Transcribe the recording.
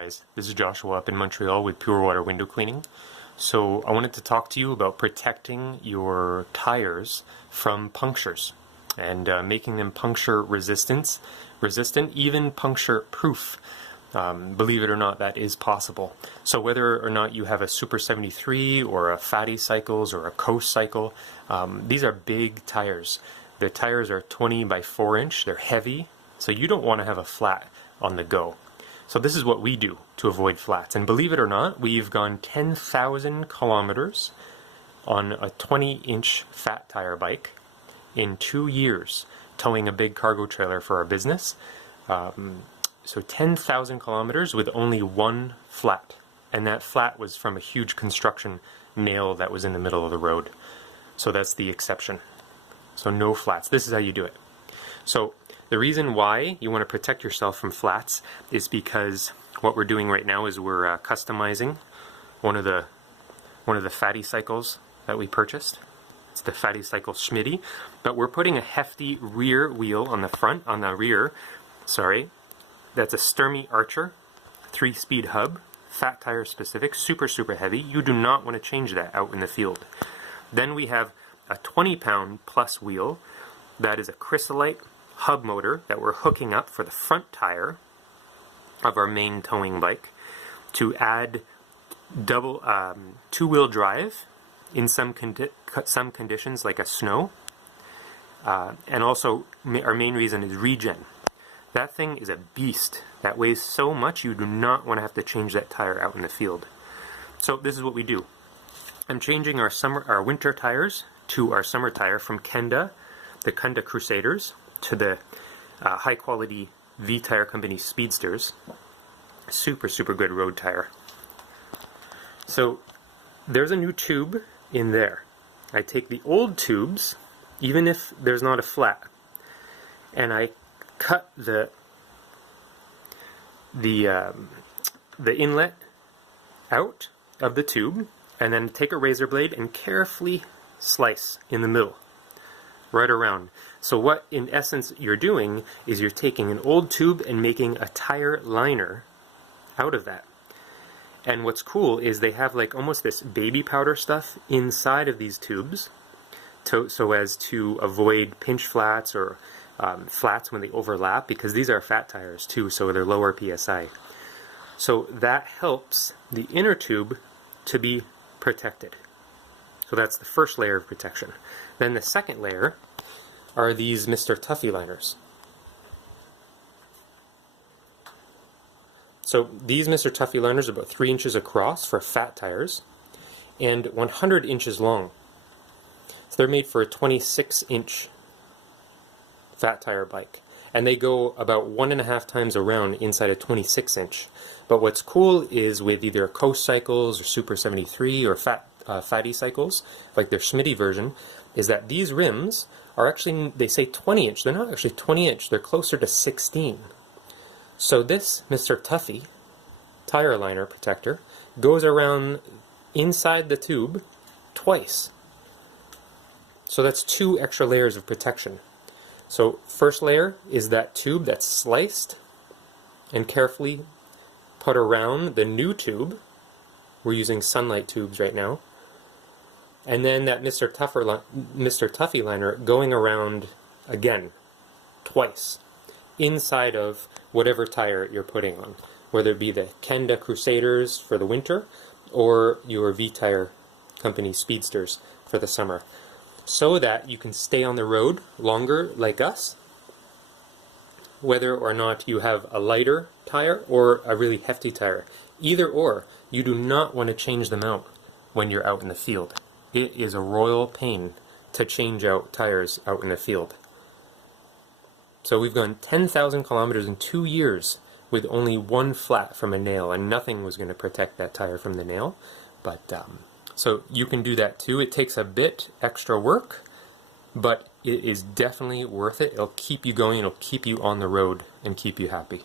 guys, this is Joshua up in Montreal with Pure Water Window Cleaning. So I wanted to talk to you about protecting your tires from punctures and making them puncture resistant, even puncture proof. Believe it or not, that is possible. So whether or not you have a Super 73 or a PhattyCycles or a Coast Cycle, these are big tires. The tires are 20 by 4 inch, they're heavy, so you don't want to have a flat on the go. So this is what we do to avoid flats. And believe it or not, we've gone 10,000 kilometers on a 20-inch fat tire bike in 2 years, towing a big cargo trailer for our business. So 10,000 kilometers with only one flat. And that flat was from a huge construction nail that was in the middle of the road. So that's the exception. So no flats. This is how you do it. So the reason why you want to protect yourself from flats is because what we're doing right now is we're customizing one of the PhattyCycles that we purchased. It's the PhattyCycle Schmidty, but we're putting a hefty rear wheel on the rear. That's a Sturmey-Archer 3-speed hub, fat tire specific, super heavy. You do not want to change that out in the field. Then we have a 20-pound plus wheel that is a chrysolite hub motor that we're hooking up for the front tire of our main towing bike to add two-wheel drive in some conditions like a snow, and also our main reason is regen. That thing is a beast that weighs so much you do not want to have to change that tire out in the field. So this is what we do. I'm changing our winter tires to our summer tire from Kenda, the Kenda Crusaders, to the high-quality V Tire Company Speedsters. Super good road tire. So there's a new tube in there. I take the old tubes, even if there's not a flat, and I cut the inlet out of the tube, and then take a razor blade and carefully slice in the middle, right around. So what in essence you're doing is you're taking an old tube and making a tire liner out of that. And what's cool is they have like almost this baby powder stuff inside of these tubes so as to avoid pinch flats or flats when they overlap, because these are fat tires too, so they're lower PSI. So that helps the inner tube to be protected. So that's the first layer of protection. Then the second layer are these Mr. Tuffy Liners. So these Mr. Tuffy Liners are about 3 inches across for fat tires and 100 inches long. So they're made for a 26-inch fat tire bike. And they go about 1.5 times around inside a 26-inch. But what's cool is with either Coast Cycles or Super 73 or PhattyCycles, like their Schmidty version, is that these rims are actually, they say 20-inch. They're not actually 20-inch. They're closer to 16. So this Mr. Tuffy Tire Liner protector goes around inside the tube twice. So that's 2 extra layers of protection. So first layer is that tube that's sliced and carefully put around the new tube. We're using sunlight tubes right now. And then that Mr. Tuffy Liner going around again, twice, inside of whatever tire you're putting on, whether it be the Kenda Crusaders for the winter or your V Tire Company Speedsters for the summer, so that you can stay on the road longer like us, whether or not you have a lighter tire or a really hefty tire. Either or, you do not want to change them out when you're out in the field. It is a royal pain to change out tires out in the field. So we've gone 10,000 kilometers in 2 years with only one flat from a nail, and nothing was going to protect that tire from the nail. But so you can do that too. It takes a bit extra work, but it is definitely worth it. It'll keep you going, it'll keep you on the road, and keep you happy.